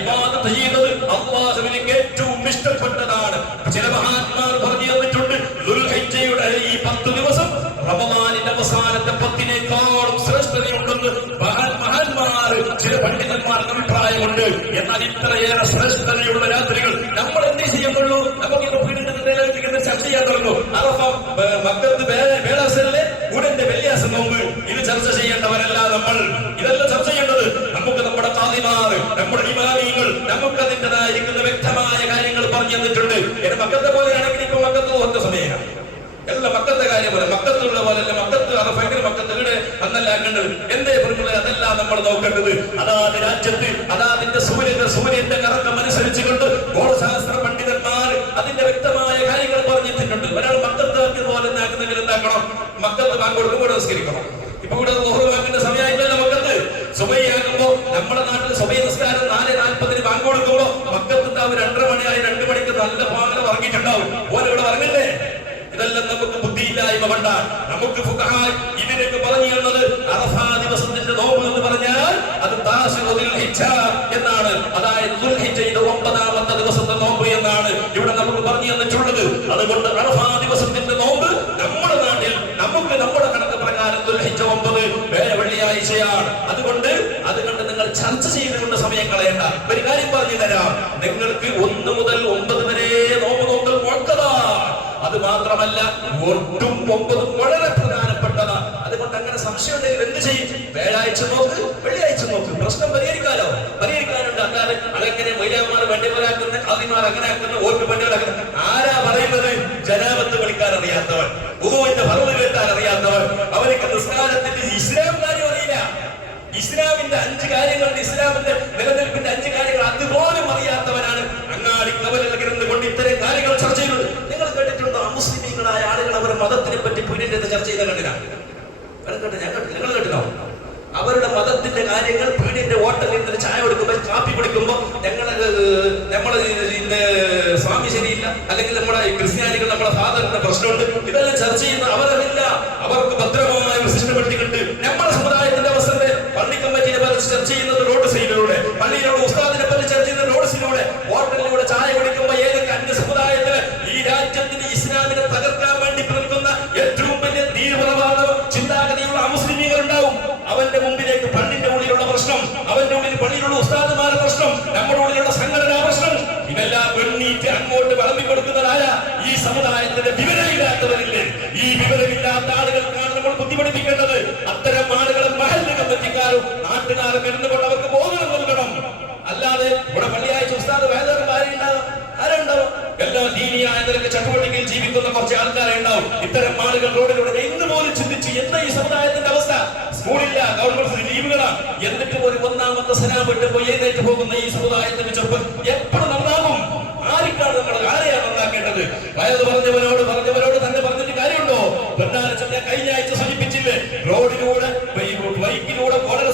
ഇബാദത്ത് ചെയ്യുന്നത് അല്ലാഹുവിലേക്ക് ഏറ്റവും ഇഷ്ടപ്പെട്ടതാണ്. ചില മഹാന്മാർ പറഞ്ഞു തന്നിട്ടുണ്ട്, ദുൽഹിജ്ജയുടെ ഈ 10 ദിവസം റമദാനിന്റെ അവസാനത്തെ 10-നേക്കാളും ശ്രേഷ്ഠതയുണ്ടെന്ന് മഹാന്മാർ ചില പണ്ഡിതന്മാർക്ക് അഭിപ്രായമുണ്ട്. എന്നാൽ ഇത്രയേറെ ശ്രേഷ്ഠതയുള്ള രാത്രികൾ നമ്മൾ എന്തേ ചെയ്യുന്നുള്ളൂ? നമുക്കിപ്പോ ചർച്ച ചെയ്യാൻ തുടങ്ങും. മക്കത്ത് വേളാസലിലെ ഉടന്റെ വെള്ളിയാസ നോമ്പ് ഇത് ചർച്ച ചെയ്യേണ്ടവരല്ല നമ്മൾ. ഇതെല്ലാം ചർച്ച ചെയ്യേണ്ടത് നമുക്ക് നമ്മുടെ ഖാദിമാർ, നമ്മുടെ ഇമാമികൾ നമുക്ക് അതിൻ്റെതായിരിക്കുന്ന വ്യക്തമായ കാര്യങ്ങൾ പറഞ്ഞു തന്നിട്ടുണ്ട്. എന്റെ മക്കത്തെ പോലെയാണെങ്കിൽ ഇപ്പൊ മക്കത്ത് ഒറ്റ സമയമാണ് എല്ലാം മക്കത്തെ കാര്യം പോലെ, മക്കത്തുള്ള പോലെയല്ല. മക്കത്ത് ഭയങ്കര മക്കത്ത് ഇവിടെ അന്നല്ല ആക്കേണ്ടത്. എന്തേ പറഞ്ഞത് അതെല്ലാം നമ്മൾ നോക്കേണ്ടത്. അതാത് രാജ്യത്ത് അതാതിന്റെ സൂര്യന്റെ കറക്കം അനുസരിച്ചുകൊണ്ട് ഗോളശാസ്ത്ര പണ്ഡിതന്മാർ അതിന്റെ വ്യക്തമായ കാര്യങ്ങൾ പറഞ്ഞിട്ടുണ്ട്. ഒരാൾ മക്കത്ത് പോലെ ആക്കുന്നെങ്കിൽ എന്താക്കണം? മക്കത്ത് ബാങ്ക് കൊടുക്കുമ്പോൾ നമസ്കരിക്കണം. ഇപ്പൊ ഇവിടെ ബാങ്കിന്റെ സമയമായിട്ടല്ല മക്കത്ത്. സുബൈയാകുമ്പോ നമ്മുടെ നാട്ടിൽ സുബൈ നിസ്കാരം 4:40 ബാങ്ക് കൊടുക്കുമ്പോ മക്കത്ത് 2:30 മണിയായി 2 മണിക്ക് നല്ല പാങ്ങനെ പറഞ്ഞിട്ടുണ്ടാവും. ഓരോ ഇവിടെ പറഞ്ഞില്ലേ? ഇതെല്ലാം നമുക്ക് ബുദ്ധിയില്ലായ്മ കൊണ്ടാണ്. നമുക്ക് ഇതിനൊക്കെ പറഞ്ഞു തന്നത് അറഫാ ദിവസത്തിന്റെ നോമ്പ് എന്ന് പറഞ്ഞാൽ അത് എന്നാണ്. അതായത് ദുൽഹിജ്ജയുടെ 9ാമത്തെ ദിവസത്തെ നോമ്പ് എന്നാണ് ഇവിടെ നമുക്ക് പറഞ്ഞു തന്നിട്ടുള്ളത്. അതുകൊണ്ട് അറഫാ ദിവസത്തിന്റെ നോമ്പ് നമ്മുടെ നാട്ടിൽ നമുക്ക് നമ്മുടെ കണക്ക് പ്രകാരം ദുൽഹിജ്ജ 9 വെള്ളിയാഴ്ചയാണ്. അതുകൊണ്ട് നിങ്ങൾ ചർച്ച ചെയ്തുകൊണ്ട് സമയം കളയണ്ട. ഒരു കാര്യം പറഞ്ഞു തരാം, നിങ്ങൾക്ക് 1 മുതൽ 9 വരെ നോമ്പ് നോക്കൽ മുഴക്കതാണ്. അത് മാത്രമല്ല ഒട്ടും 9 വളരെ പ്രധാനപ്പെട്ടതാണ്. അതുകൊണ്ട് അങ്ങനെ സംശയം ഉണ്ടെങ്കിൽ എന്ത് ചെയ്യും? വ്യാഴാഴ്ച നോക്ക്, വെള്ളിയാഴ്ച നോക്ക്, പ്രശ്നം പരിഹരിക്കാനുണ്ട്. അല്ലാതെ അതെങ്ങനെ മൈലാമാർ വണ്ടിമാരാക്കുന്ന, ഖാദിമാർ അങ്ങനെ ആക്കുന്ന, ഓർക്ക് വണ്ടികളാക്കുന്ന ആരാ പറയുന്നത്? ജനാബത്ത് കളിക്കാൻ അറിയാത്തവൻ, ഉദുവിന്റെ ഫർള് കേട്ടാൻ അറിയാത്തവൻ, അവർക്ക് നിസ്കാരത്തിന്റെ ഇസ്ലാം കാര്യം അറിയില്ല. ഇസ്ലാമിന്റെ 5 കാര്യങ്ങൾ, ഇസ്ലാമിന്റെ നിലനിൽപ്പിന്റെ 5 കാര്യങ്ങൾ അതുപോലും അറിയാത്തവനാണ് അങ്ങാടി കവലിൽ കൊണ്ട് ഇത്തരം കാര്യങ്ങൾ ചർച്ച ചെയ്യുന്നത്. നിങ്ങൾ കേട്ടിട്ടുണ്ടോ? അമുസ്ലിമീങ്ങളായ ആളുകൾ അവർ മതത്തിനെ പറ്റി പുനരുദ്ധ ചർച്ച ചെയ്ത കണ്ടില്ല? നിങ്ങൾ കേട്ടിട്ടോ? അവരുടെ മതത്തിന്റെ കാര്യങ്ങൾ പീഡിന്റെ ഹോട്ടലിൽ നിന്ന് ചായ കൊടുക്കുമ്പോൾ, കാപ്പി കുടിക്കുമ്പോ നമ്മള് സ്വാമി ശരിയില്ല, അല്ലെങ്കിൽ നമ്മുടെ ക്രിസ്ത്യാനികൾ നമ്മുടെ ഫാദറിന്റെ പ്രശ്നമുണ്ട്, ഇതെല്ലാം ചർച്ച ചെയ്യുന്ന അവരല്ല. അവർക്ക് ഭദ്രമായ ഒരു സിസ്റ്റം പെട്ടിട്ടുണ്ട്. നമ്മുടെ സമുദായത്തിന്റെ അവസ്ഥ പള്ളി കമ്മിറ്റിനെ പറ്റി ചർച്ച ചെയ്യുന്നത് റോഡ് സൈഡിലൂടെ, പള്ളിയിലൂടെ ഉസ്താദിനെ പറ്റി ചർച്ച ചെയ്യുന്നത് റോഡ് സൈഡിലൂടെ, ഹോട്ടലിലൂടെ ചായ കുടിക്കുമ്പോൾ ഏതൊക്കെ അന്യ സമുദായത്തിന് ഈ രാജ്യത്തിന് ഇസ്ലാമിനെ തകർക്കാൻ വേണ്ടി നിൽക്കുന്ന ഏറ്റവും വലിയ തീവ്രവാദ ചിന്താഗതിയുള്ള അമുസ്ലിമീങ്ങൾ ഉണ്ടാവും. അവന്റെ മുമ്പിലേക്ക് പള്ളിന്റെ ഉള്ളിലുള്ള പ്രശ്നം, അവന്റെ ഉള്ളിൽ പള്ളിയിലുള്ള ഉസ്താദുമാരുടെ പ്രശ്നം, നമ്മുടെ ഉള്ളിലുള്ള സംഘടനാ പ്രശ്നം, ഇതെല്ലാം വെണ്ണീറ്റ് അങ്ങോട്ട് വിളമ്പിക്കൊടുക്കുന്നതായ ഈ സമുദായത്തിന്റെ വിവരമില്ലാത്തവരില്ലേ? ഈ വിവരമില്ലാത്ത ആളുകൾക്കാണ് നമ്മൾ ബുദ്ധിമുട്ടിക്കേണ്ടത്. അത്തരം ആളുകളെ മഹല്ല് കമ്മിറ്റിക്കാരും നാട്ടുകാരും ഇരുന്നുകൊണ്ട് അവർക്ക് ബോധനം നൽകണം. അല്ലാതെ ഇവിടെ വെള്ളിയാഴ്ച ഉസ്താദ് വേദന ആരുണ്ടാവും? എല്ലാ ദീനിയായ നിലക്ക് ചട്ടുവട്ടിയിൽ ജീവിക്കുന്ന കുറച്ച് ആൾക്കാരെ ഉണ്ടാവും. ഇത്തരം ആളുകൾ റോഡിലൂടെ ഇന്ന് പോലും ചിന്തിച്ച് എന്താ ഈ സമുദായത്തിന്റെ അവസ്ഥ? സ്കൂളില്ല, ഗവൺമെന്റ് ലീവുകളാണ്, എന്നിട്ട് ഒരു 1ാമത്തെ സലാം വിട്ട് പോയി എഴുന്നേറ്റ് പോകുന്ന ഈ സമുദായത്തിന്റെ ചെറുപ്പം എപ്പോഴും നന്നാകും? ആർക്കാണ് ആരെയാണ് നന്നാക്കേണ്ടത്? വയത് പറഞ്ഞവരോട് തന്നെ പറഞ്ഞിട്ട് കാര്യമുണ്ടോ? കഴിഞ്ഞ ആഴ്ച സൂചിപ്പിച്ചില്ലേ, റോഡിലൂടെ ബൈക്കിലൂടെ വളരെ